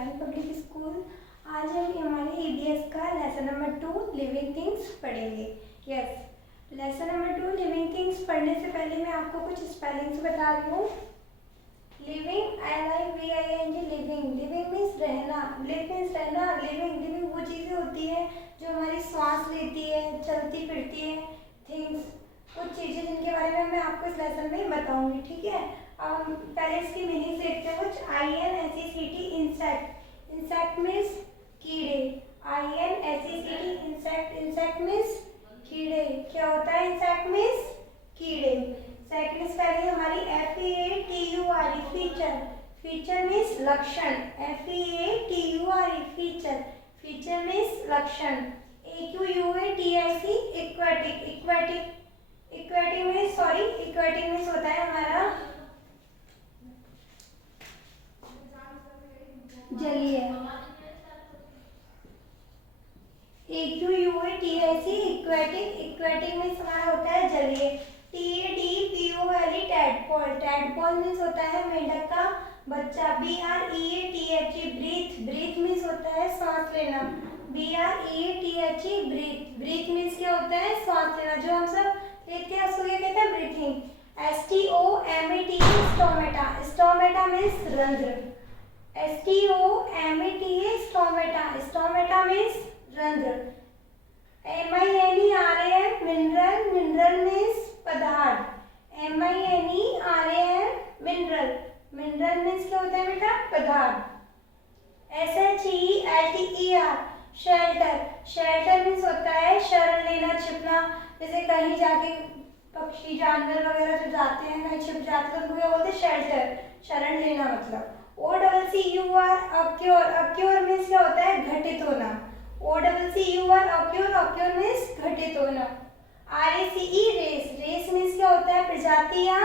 Divine public school. आज हम हमारे ईवीएस का लेसन नंबर 2 लिविंग थिंग्स पढ़ेंगे। Yes, lesson number 2 living things पढ़ने से पहले मैं आपको कुछ स्पेलिंग्स बता रही हूँ। Living, LIVING, living. Living means रहना, लिव मीन्स रहना, लिविंग। लिविंग वो चीज़ें होती है जो हमारी सांस लेती है, चलती फिरती है, थिंग्स, कुछ चीज़ें जिनके बारे में मैं आपको इस लेसन में बताऊंगी। ठीक है, पहले इसकी मीनिंग देखते हैं कुछ। INSECT, insect. इंसेक्ट मीन्स कीड़े। INSECT, insect. इंसेक्ट मीन्स कीड़े। क्या होता है इंसेक्ट मीन्स कीड़े। सेकंड स्पेलिंग हमारी FEATURE, फीचर। फीचर मीन्स लक्षण। FEATURE, feature. फीचर मीन्स लक्षण। AQUATIC, aquatic. Aquatic, aquatic means aquatic means होता है हमारा जलीय। AQUATIC, aquatic. इक्वेटिक मीन्स हमारा होता है जलीय। TADPOLE, tadpole. टैडपोल मीन्स होता है मेंढक का बच्चा। BREATHE, breathe. ब्रीथ मीन्स होता है सांस लेना। BREATHE, breathe. ब्रीथ मीन्स क्या होता है सांस लेना, जो हम सब लेते हैं उसको क्या कहते हैं breathing. STOMATA, stomata. Stomata means रंध्र। STOMATA, stomata. स्टोमेटा मीन्स रंध्र। MINERAL, mineral. मिनरल मीन्स पदार्थ। MINERAL, mineral. मिनरल मीन्स क्या होता है बेटा पदार्थ। SHELTER, shelter. शेल्टर मीन्स होता है शरण लेना, छिपना। जैसे कहीं जाके पक्षी जानवर वगैरह जो जाते हैं कहीं छिप जाते हैं तो उनको बोलते हैं शेल्टर, शरण लेना मतलब। OCCUR, acquire. अक्योर मीन्स क्या होता है घटित होना। OCCUR, acquire. अक्योर मीन्स घटित होना। RACE, race. रेस मीन्स क्या होता है प्रजाति या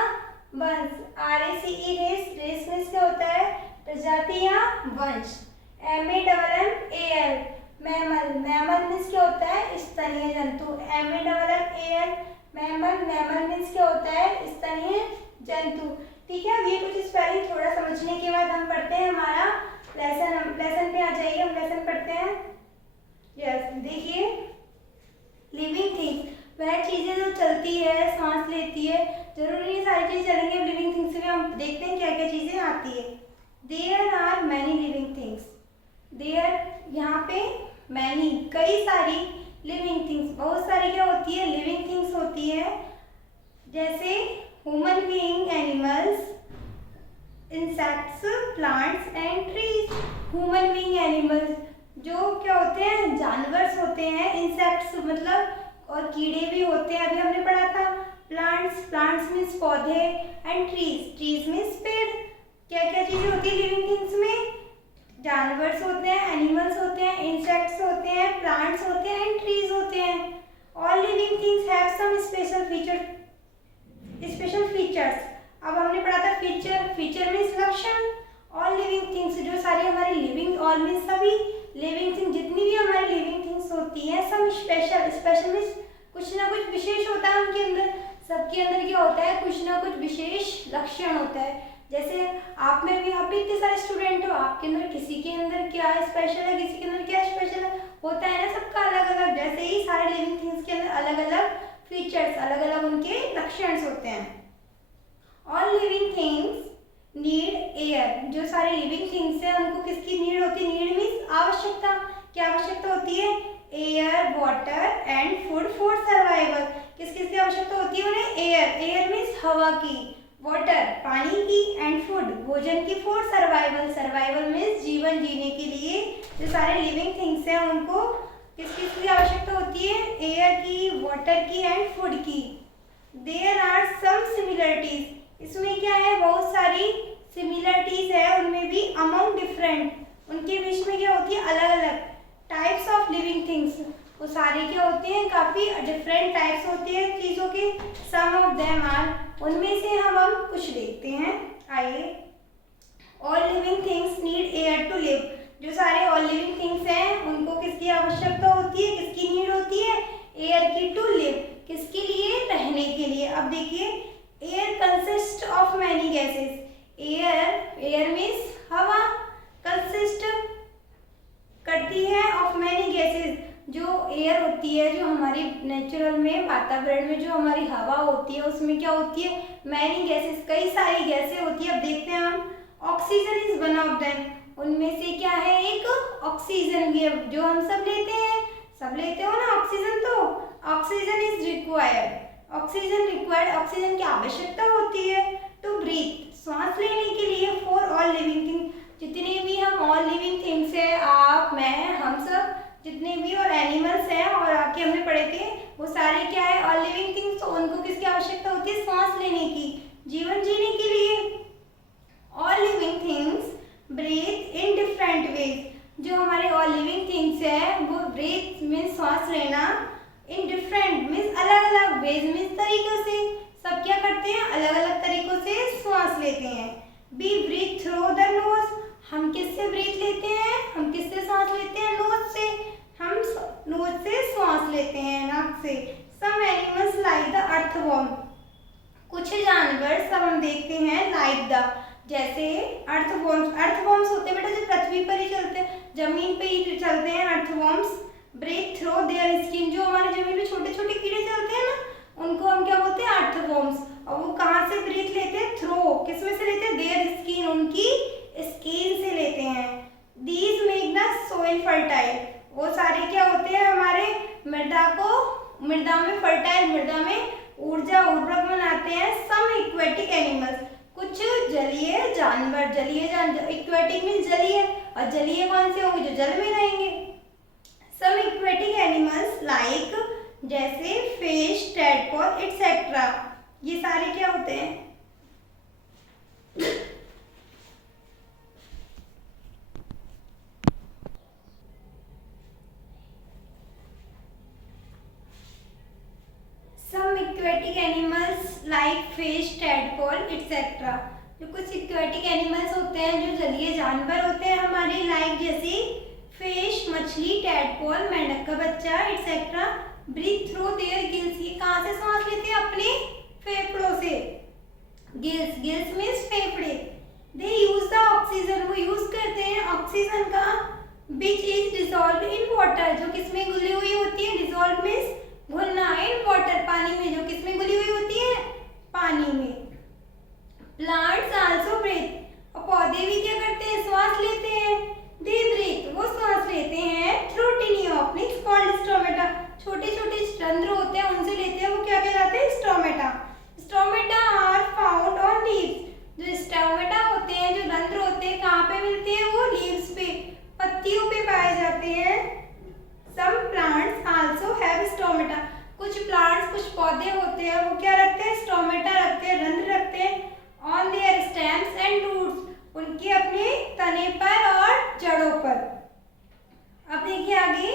वंश। RACE, race. रेस मीन्स क्या होता है प्रजाति या वंश। MAMMAL, mammal. मैमल मीन्स क्या होता है स्तनीय जंतु। MAMMAL, mammal. मैमल मीन्स क्या होता है स्तनीय जंतु। ठीक है, अब ये कुछ स्पेलिंग थोड़ा समझने के बाद हम पढ़ते हैं हमारा लेसन। लेसन पे आ जाइए, हम लेसन पढ़ते हैं। यस, देखिए लिविंग थिंग्स वह चीजें जो चलती है, सांस लेती है। जरूरी नहीं सारी चीजें चलेंगे, अब लिविंग थिंग्स में हम देखते हैं क्या क्या चीजें आती है। There are many living things. There यहाँ पे मैनी, कई सारी, लिविंग थिंग्स बहुत सारी क्या होती है लिविंग थिंग्स होती है। जैसे human being, animals, insects, plants and trees. Human being, animals जो क्या होते हैं जानवर होते हैं। इंसेक्ट्स मतलब और कीड़े भी होते हैं, अभी हमने पढ़ा था। प्लांट्स, प्लांट्स मीन्स पौधे। एंड ट्रीज, ट्रीज मीन्स पेड़। क्या क्या चीजें होती है लिविंग थिंग्स में, जानवर्स होते हैं, एनिमल्स होते हैं, इंसेक्ट्स होते हैं, प्लांट्स होते हैं एंड ट्रीज होते हैं। All living things have some special features. अब हमने पढ़ा था फीचर। फीचर मीन्स लक्षण। ऑल लिविंग थिंग्स जो सारी हमारी लिविंग, ऑल मीन्स सभी, लिविंग थिंग्स जितनी भी हमारी लिविंग थिंग्स होती हैं सब स्पेशल। स्पेशल मीन्स कुछ ना कुछ विशेष होता है उनके अंदर। सबके अंदर क्या होता है कुछ ना कुछ विशेष लक्षण होता है। जैसे आप में भी, आप भी इतने सारे स्टूडेंट हो, आपके अंदर किसी के अंदर क्या स्पेशल है, किसी के अंदर क्या स्पेशल है, होता है ना सबका अलग अलग। जैसे ही सारे लिविंग थिंग्स के अंदर अलग अलग फीचर्स, अलग अलग उनके लक्षण होते हैं। All living things need air. जो सारे लिविंग थिंग्स हैं उनको किसकी नीड होती है। नीड मीन्स आवश्यकता। क्या आवश्यकता होती है air, water and food for survival. किस किस की आवश्यकता होती है उन्हें एयर। एयर मीन्स हवा की, वाटर पानी की, एंड फूड भोजन की, फॉर सर्वाइवल। सर्वाइवल मीन्स जीवन जीने के लिए जो सारे लिविंग थिंग्स हैं उनको किस किस की आवश्यकता होती है एयर की, वाटर की एंड फूड की। There are some similarities. इसमें क्या है बहुत सारी सिमिलरिटीज है उनमें भी। अमंग डिफरेंट, उनके बीच में क्या होती है अलग अलग। टाइप्स ऑफ लिविंग थिंग्स, वो सारे क्या होते हैं काफी डिफरेंट टाइप्स होते हैं चीजों के। सम ऑफ देम आर, उनमें से हम कुछ देखते हैं, आइए। All living things need air to live. जो सारे ऑल लिविंग थिंग्स हैं उनको किसकी आवश्यकता होती है, किसकी नीड होती है एयर की, टू लिव, किसके लिए रहने के लिए। अब देखिए air consist of many gases. Air, air means हवा, कंसिस्ट एयर होती है, जो हमारी नेचुरल में वातावरण में जो हमारी हवा होती है उसमें क्या होती है, मैनी गैसेस, कई सारी गैसें होती है। अब देखते हैं हम, oxygen is one of them, उनमें से क्या है, एक ऑक्सीजन भी है जो हम सब लेते हैं, सब लेते हो ना ऑक्सीजन। तो oxygen is required, oxygen required, oxygen की आवश्यकता होती है टू ब्रीथ, सांस लेने के लिए, फॉर ऑल लिविंग थिंग, जितने भी हम ऑल लिविंग थिंग्स है, आप, मैं, हम सब जितने भी और एनिमल्स हैं और आके हमने पढ़े थे वो सारे क्या है, ऑल लिविंग थिंग्स। तो उनको किसकी आवश्यकता होती है, सांस लेने की, जीवन जीने के लिए। All living things breathe in different ways, जो हमारे ऑल लिविंग थिंग्स है वो ब्रीथ मीन्स सांस लेना, इन डिफरेंट मीन्स अलग अलग, वेज मीन्स तरीकों से, सब क्या करते हैं, अलग अलग तरीकों से सांस लेते हैं। We breathe through the nose, हम किससे ब्रीथ लेते हैं, हम किससे सांस लेते हैं, नोज से, हम नोज से सांस लेते हैं, नाक से। Some animals like the earthworm, कुछ जानवर सब हम देखते हैं लाइक द, जैसे अर्थवर्म्स, अर्थवर्म्स होते हैं बेटा जो पृथ्वी पर ही चलते हैं, जमीन पे ही चलते हैं earthworms. Breathe through their skin, जो हमारे जमीन में छोटे छोटे कीड़े चलते हैं ना उनको हम क्या बोलते हैं, अर्थवर्म्स। और वो कहाँ से ब्रीथ लेते हैं, थ्रू, किसमें से लेते हैं, देयर स्किन, उनकी स्किन से लेते हैं। These make the soil fertile, वो सारे क्या होते हैं, हमारे मृदा को, मृदा में फर्टाइल, मृदा में ऊर्जा उर्वरक बनाते हैं। सम एक्वेटिक एनिमल्स, कुछ जलीय जानवर, जलीय जानवर, एक्वेटिक मीन्स जलीय, और जलीय कौन से होंगे, जो जल में रहेंगे। सम एक्वेटिक एनिमल्स लाइक, जैसे फिश, टैडपोल एटसेट्रा, ये सारे क्या होते हैं, some aquatic animals like fish, tadpole etcetera, जो कुछ एक्वेटिक एनिमल्स होते हैं जो जलीय जानवर होते हैं हमारे, लाइक जैसे फिश, मछली, टैडपोल, मेंढक का बच्चा etcetera, breathe through their gills, ये कहाँ से सांस लेते हैं, अपने फेफड़ों से। गिल्स, गिल्स मीन्स फेफड़े। दे यूज द ऑक्सीजन, वो यूज करते हैं ऑक्सीजन का, which is dissolve in water, जो किसमें घुली हुई होती है, डिजॉल्व मीन्स घुलना, इन वाटर, पानी में, जो किसमें घुली हुई होती है, पानी में। प्लांट्स आल्सो ब्रीथ, और पौधे भी क्या करते हैं, श्वास लेते हैं। दे ब्रीथ, वो सांस लेते हैं थ्रू टिनी ओपनिंग्स कॉल्ड स्टोमेटा, छोटे छोटे रंध्र होते हैं उनसे लेते हैं, वो क्या कहलाते हैं, stomata. Stomata are found on leaves, जो स्टोमेटा होते हैं, जो रंध्र होते हैं, कहाँ पे मिलते हैं, वो लीव्स पे, पत्तियों पे पाए जाते हैं। Some plants also have stomata, कुछ प्लांट्स, कुछ पौधे होते हैं वो क्या रखते हैं, स्टोमेटा रखते हैं, रंध्र रखते हैं, on their stems and roots, उनके अपने तने पर और जड़ों पर। अब देखिए आगे,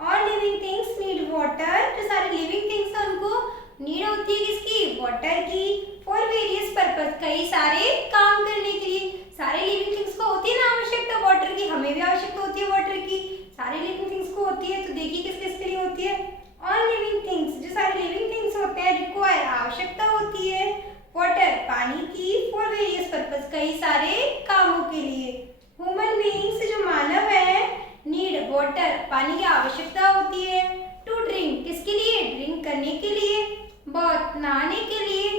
all living things need water, जो सारे लिविंग थिंग्स हैं उनको नीड होती है किसकी, वाटर की, फॉर वेरियस पर्पस, कई सारे काम करने के लिए। सारे लिविंग थिंग्स को होती है ना आवश्यकता वाटर की, हमें भी आवश्यकता होती है वाटर की, सारे लिविंग थिंग्स को होती है। तो देखिए किस किस के लिए होती है, ऑल लिविंग थिंग्स, जो सारे लिविंग थिंग्स होते हैं, रिक्वायर, आवश्यकता होती है वाटर, पानी की, फॉर वेरियस पर्पस, कई सारे कामों के लिए। ह्यूमन बीइंग्स, जो मानव है, नीड वाटर, पानी की आवश्यकता होती है। टू ड्रिंक, किसके लिए, ड्रिंक करने के लिए। बाथ, नहाने के लिए।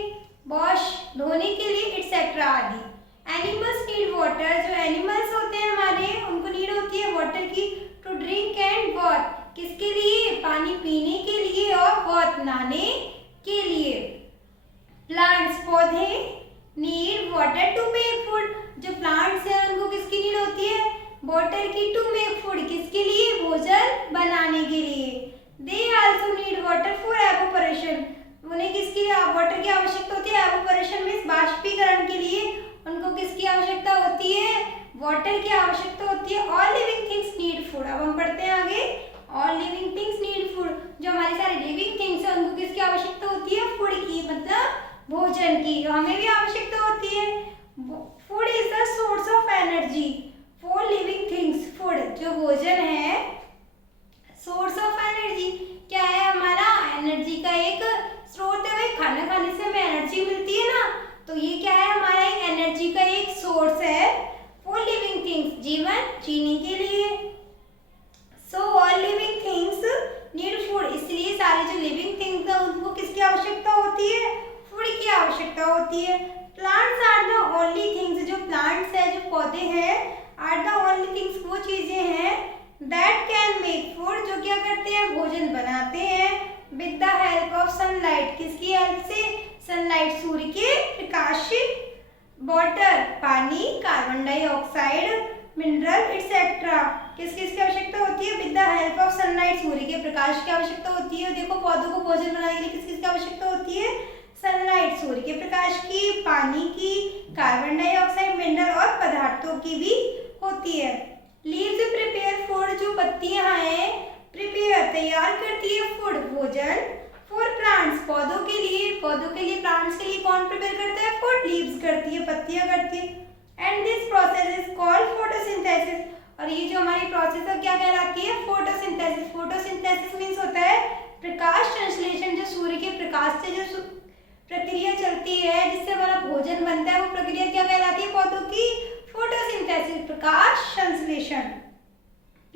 वॉश, धोने के लिए, एटसेट्रा आदि। एनिमल्स नीड वाटर, जो एनिमल्स होते हैं हमारे उनको नीड होती है वाटर की। टू ड्रिंक एंड बाथ, किसके लिए, पानी पीने के लिए, और बाथ, नहाने के लिए। प्लांट्स, पौधे, need water to make food, जो प्लांट्स हैं उनको किसकी नीड होती है, वाटर की। टू मेक फूड, किसके लिए, भोजन बनाने के लिए। They also need water for evaporation, उन्हें किसकी वाटर की आवश्यकता होती है, एवोपरेशन में बाष्पीकरण के लिए उनको किसकी आवश्यकता होती है, वाटर की आवश्यकता होती है। All living things need food, अब हम पढ़ते हैं आगे। All living things need food, जो हमारे सारे लिविंग थिंग्स हैं उनको किसकी आवश्यकता होती है, फूड की, मतलब भोजन की, हमें भी आवश्यकता होती है। Food is the source of energy for living things, food जो भोजन है, सोर्स ऑफ एनर्जी क्या है, हमारा एनर्जी का एक स्रोत है। भाई खाना खाने से हमें एनर्जी मिलती है ना, तो ये क्या है, हमारा एक एनर्जी का एक सोर्स है फॉर लिविंग थिंग्स, जीवन जीने के लिए। So all living things need होती है। Plants are the only things, जो प्लांट्स है, जो पौधे हैं, आर द ओनली थिंग्स, वो चीजें हैं दैट कैन मेक फूड, जो क्या करते हैं, भोजन बनाते हैं, with the help of sunlight, किसकी हेल्प से, सनलाइट, सूर्य के प्रकाश से, वाटर पानी, कार्बन डाइऑक्साइड, मिनरल एक्सेट्रा, किस किस की आवश्यकता होती है, with the help of sunlight, सूर्य के प्रकाश की आवश्यकता होती है। देखो पौधों को भोजन बनाने के लिए किस किस की आवश्यकता होती है, सनलाइट, सूर्य के प्रकाश की, पानी की, कार्बन डाइऑक्साइड, मिनरल और पदार्थों की भी होती है। लीव्स प्रिपेयर फूड, जो पत्तियां हैं, प्रिपेयर तैयार करती है, फूड भोजन, फॉर प्लांट्स, पौधों के लिए, प्लांट्स के लिए कौन प्रिपेयर करता है, फूड, लीव्स करती है, पत्तियां करती है। And this process is called photosynthesis, और ये जो हमारी प्रोसेस है क्या कहलाती है, फोटोसिंथेसिस। फोटोसिंथेसिस मीन्स होता है प्रकाश संश्लेषण, जो सूर्य के प्रकाश से जो प्रक्रिया चलती है जिससे हमारा भोजन बनता है, वो प्रक्रिया क्या कहलाती है, पौधों की, फोटोसिंथेसिस, प्रकाश संश्लेषण।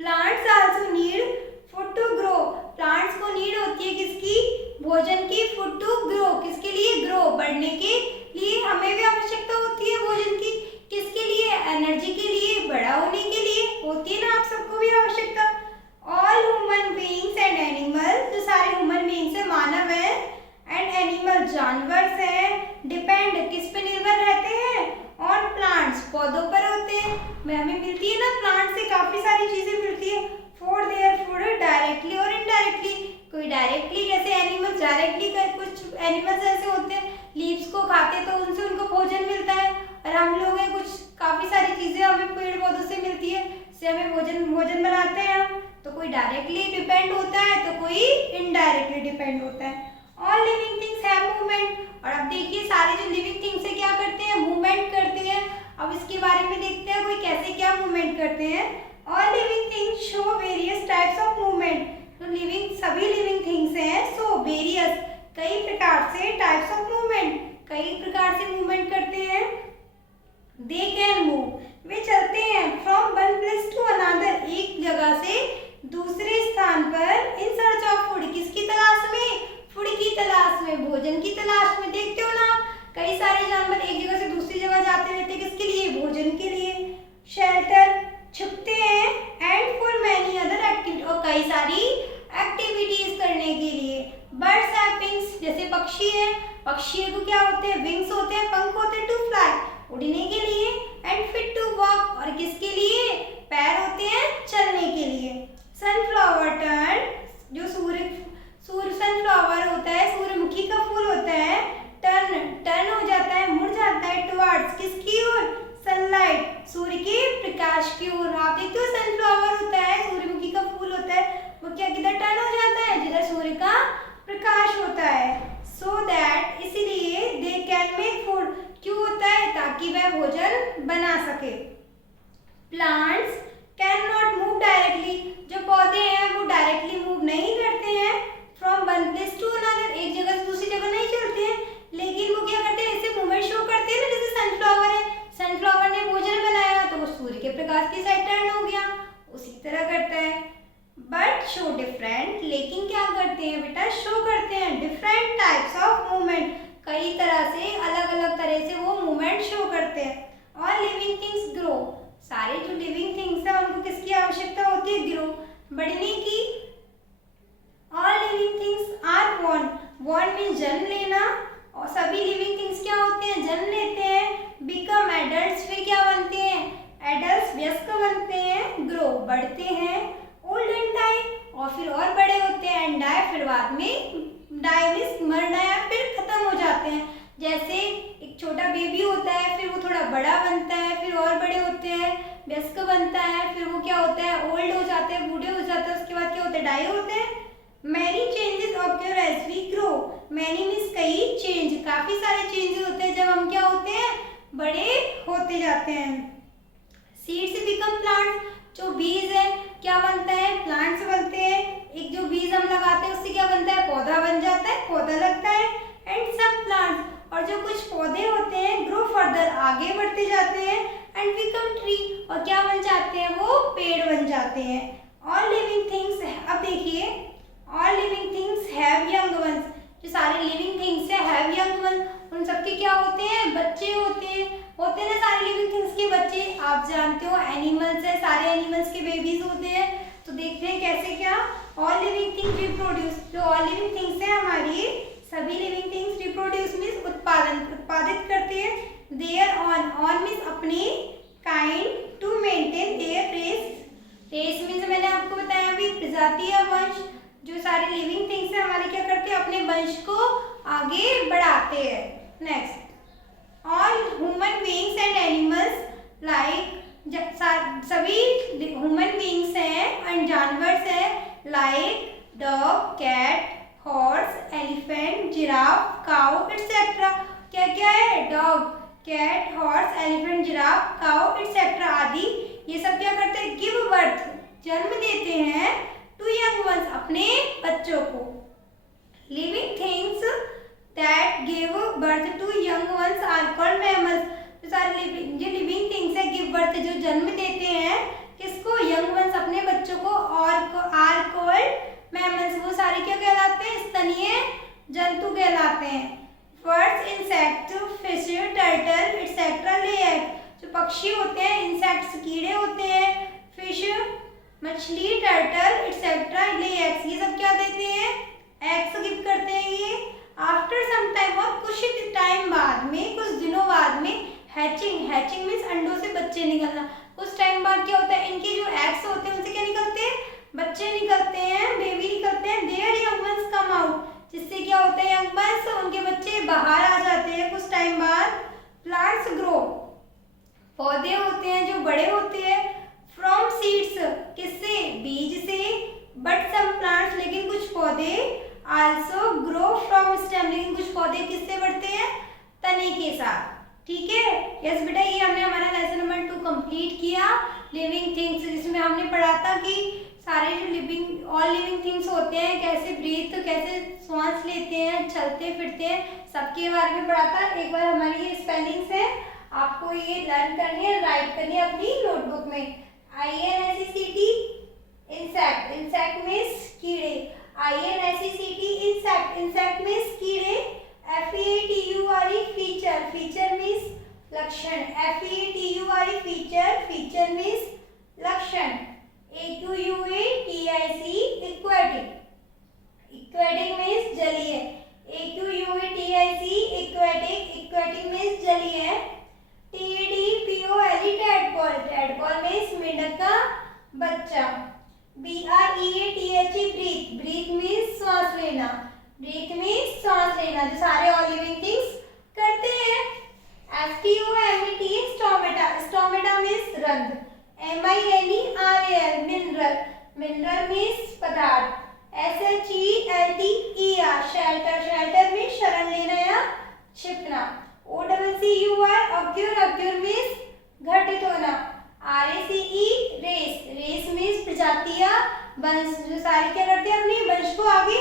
Plants also need food to grow, plants को नीड होती है किसकी, भोजन की, फूड टू ग्रो, किसके लिए, ग्रो, बढ़ने के लिए, हमें भी आवश्यकता होती है भोजन की, किसके लिए, एनर्जी के लिए, बड़ा होने के लिए होती है ना, आप सबको भी आवश्यकता। All human beings and animal, जो सारे ह्यूमन बीइंग्स है, मानव है, एंड एनिमल, जानवर है, डिपेंड, किस पे निर्भर रहते हैं, ऑन प्लांट्स, पौधों पर होते हैं। हमें मिलती है ना प्लांट से काफी सारी चीजें मिलती है, फॉर देयर फूड, डायरेक्टली और इनडायरेक्टली, कोई डायरेक्टली, जैसे एनिमल्स डायरेक्टली, कुछ एनिमल्स ऐसे होते हैं लीव्स को खाते तो उनसे उनको भोजन मिलता है, और हम लोग हैं कुछ काफी सारी चीजें हमें पेड़ पौधों से मिलती है, इससे हमें भोजन बनाते हैं हम, तो कोई डायरेक्टली डिपेंड होता है तो कोई इनडायरेक्टली डिपेंड होता है। All living things have movement, और अब देखिए सारे जो लिविंग थिंग्स है क्या करते हैं, मूवमेंट करते हैं। अब इसके बारे में देखते हैं कोई कैसे क्या मूवमेंट करते हैं। All living things show various types of movement, तो सभी लिविंग थिंग्स हैं, सो वेरियस, कई प्रकार से, टाइप्स ऑफ मूवमेंट, कई प्रकार से मूवमेंट करते हैं। दे कैन मूव, वे चलते हैं, from one place to another, एक जगह से दूसरे स्थान पर, इन सर्च ऑफ फूड, किसकी तलाश में, फूड की तलाश में, भोजन की तलाश में। देखते हो ना कई सारे जानवर एक जगह से दूसरी जगह जाते रहते हैं, किसके लिए, भोजन के लिए। शेल्टर, छुपते हैं, and for many other activity, और कई सारी एक्टिविटीज करने के लिए। बर्ड्स हैव विंग्स, जैसे पक्षी है, पक्षियों को क्या होते हैं, विंग्स होते हैं, पंख होते हैं, टू फ्लाई, उड़ने के लिए, एंड फिट टू वॉक, और किसके लिए, पैर होते हैं चलने के लिए। सनफ्लावर टर्न, जो सनफ्लावर होता है, सूर्यमुखी का फूल होता है, टर्न हो जाता है, मुड़ जाता है, टुवर्ड्स, किसकी ओर, सनलाइट, सूर्य के प्रकाश की ओर। आप देखते हो सनफ्लावर होता है, सूर्यमुखी का फूल होता है, वो क्या किधर टर्न हो जाता है, जिधर सूर्य का प्रकाश होता है। सो दैट, इसीलिए, दे कैन मेक फूड, क्यों होता है, ताकि वह भोजन बना सके। Plants can not move directly, जो पौधे हैं वो डायरेक्टली मूव नहीं करते हैं, from one place to another, एक जगह से दूसरी जगह नहीं चलते हैं, लेकिन वो क्या करते हैं, ऐसे मूवमेंट शो करते हैं ना, जैसे सनफ्लावर है, सनफ्लावर ने भोजन बनाया तो वो सूर्य के प्रकाश की साइड टर्न हो गया, उसी तरह करता है। बट शो डिफरेंट, लेकिन क्या करते हैं बेटा, शो करते हैं डिफरेंट टाइप्स ऑफ मूवमेंट, कई तरह से, अलग अलग तरह से वो मूवमेंट शो करते हैं। ऑल लिविंग थिंग्स ग्रो, सारे जो लिविंग थिंग्स है उनको किसकी आवश्यकता होती है, ग्रो, बढ़ने की। All living things are born, born means जन्म लेना, और सभी लिविंग थिंग्स क्या होते हैं, जन्म लेते हैं। बिकम एडल्ट्स, फिर क्या बनते हैं, एडल्ट्स, वयस्क बनते हैं। ग्रो, बढ़ते हैं। ओल्ड एंड डाई, और फिर और बड़े होते हैं। एंड डाई, फिर बाद में, डाई मीन्स मरना या फिर खत्म हो जाते हैं। जैसे एक छोटा बेबी होता है, फिर वो थोड़ा बड़ा बनता है, फिर और बड़े होते हैं, वयस्क बनता है, फिर वो क्या होता है, ओल्ड हो जाते हैं, बूढ़े हो जाते हैं, उसके बाद क्या होता है, डाई होते हैं। Many changes occur as we grow, many means कई, चेंज, काफी सारे चेंजेस होते हैं जब हम क्या होते हैं, बड़े होते जाते हैं। सीड्स बिकम प्लांट्स, जो बीज है क्या बनता है, प्लांट्स बनते हैं। एक जो बीज हम लगाते हैं उससे क्या बनता है, पौधा बन जाता है, पौधा लगता है। एंड सब प्लांट्स, और जो कुछ पौधे होते हैं, ग्रो फर्दर, आगे बढ़ते जाते हैं। एंड बिकम ट्री, और क्या बन जाते हैं, वो पेड़ बन जाते हैं। ऑल लिविंग थिंग्स, अब देखिए, all living things have young ones, जो सारे लिविंग थिंग्स है, हैव यंग वंस, उन सबके क्या होते हैं, बच्चे होते हैं ना सारे लिविंग थिंग्स के बच्चे, आप जानते हो एनिमल्स है, सारे एनिमल्स के बेबीज होते हैं। तो देखते हैं कैसे क्या ऑल लिविंग थिंग्स रिप्रोड्यूस। जो ऑल लिविंग थिंग्स है हमारी सभी लिविंग थिंग्स रिप्रोड्यूस मीन्स उत्पादित करते हैं। देयर ऑन मीन्स अपनी, kind to maintain their race means मैंने आपको बताया अभी प्रजाति या वंश। जो सारे लिविंग थिंग्स है हमारे क्या करते हैं अपने वंश को आगे बढ़ाते हैं। Next all human beings and animals like, सभी ह्यूमन बीइंग्स हैं एंड जानवर हैं like dog, cat, horse, elephant, giraffe, cow etcetera. क्या क्या है? Dog, cat, horse, elephant, giraffe, cow etcetera आदि। ये सब क्या करते हैं? गिव बर्थ, जन्म देते हैं टू यंग वंस, अपने बच्चों को। Living things that give birth to young ones are called mammals. जो सारे जो लिविंग थिंग्स है गिव बर्थ, जो जन्म देते हैं किसको? यंग वंस, अपने बच्चों को, और आर कॉल्ड मैमल्स, वो सारे क्या कहलाते हैं? स्तनीय जंतु कहलाते हैं। Birds, insect, fish, turtle etcetera ले एग। जो पक्षी होते हैं, इंसेक्ट्स कीड़े होते हैं, फिश मछली, टर्टल एटसेट्रा ले एग्स, ये सब क्या देते हैं? एग्स गिव करते हैं ये। आफ्टर सम टाइम, और कुछ टाइम बाद में, कुछ दिनों बाद में हैचिंग मीन्स अंडों से बच्चे निकलना। कुछ टाइम बाद क्या होता है? इनके जो एग्स होते हैं उनसे क्या निकलते हैं? बच्चे निकलते हैं, बेबी निकलते हैं। There young ones come out, जिससे क्या होता है? यंग वंस, उनके बच्चे बाहर आ जाते हैं कुछ टाइम बाद। प्लांट्स ग्रो, पौधे होते हैं जो बड़े होते हैं। फ्रॉम सीड्स, किससे? बीज से। बट सम प्लांट्स, लेकिन कुछ पौधे आल्सो ग्रो फ्रॉम स्टेम, लेकिन कुछ पौधे किससे बढ़ते हैं? तने के साथ। ठीक है, यस बेटा, ये हमने हमारा लेसन नंबर 2 कंप्लीट किया। लिविंग थिंग्स, जिसमें हमने पढ़ा था कि सारे जो ऑल लिविंग थिंग्स होते हैं कैसे ब्रीथ, कैसे सांस लेते हैं, चलते फिरते हैं, सबके बारे में पढ़ा था। एक बार हमारी ये स्पेलिंग्स है, आपको ये लर्न करनी है, राइट करनी है अपनी नोटबुक में। INSECT इंसेक्ट, इंसेक्ट मीन्स कीड़े। INSECT इंसेक्ट, इंसेक्ट मीन्स कीड़े। FEATURE फीचर, फीचर मीन्स लक्षण। FEATURE फीचर, फीचर मीन्स लक्षण। AQUATIC इक्वेटिक, इक्वेटिक मीन्स जलीय। AQUATIC इक्वेटिक, इक्वेटिक मीन्स जलीय। TADPOLE टैडपोल, टैडपोल मीन्स मेंढक का बच्चा। BREATHE ब्रीथ, ब्रीथ मीन्स सांस लेना, ब्रीथ मीन्स सांस लेना, जो सारे ऑल लिविंग थिंग्स करते हैं। STOMAT स्टोमेटा, स्टोमेटा मीन्स रंध्र। MINERAL मिनरल, मिनरल मीन्स पदार्थ। SHELTER शेल्टर, शेल्टर मीन्स शरण लेना या छिपना। OCCUR ऑब्क्यूर, ऑब्क्यूर मीन्स घटित होना। RACE रेस, रेस मीन्स प्रजाति या वंश, जो सारे क्या करते हैं? अपने वंश को आगे।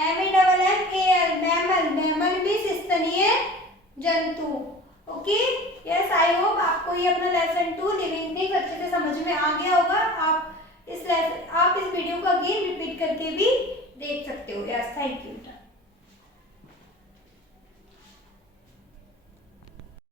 MAMMAL मैमल, मैमल मीन्स स्तनीय जंतु। ओके, यस, आई होप आपको ये अपना लेसन 2 लिविंग थिंग्स अच्छे से समझ में आ गया होगा। आप इस वीडियो को अगेन रिपीट करके भी देख सकते हो। Yes, thank you.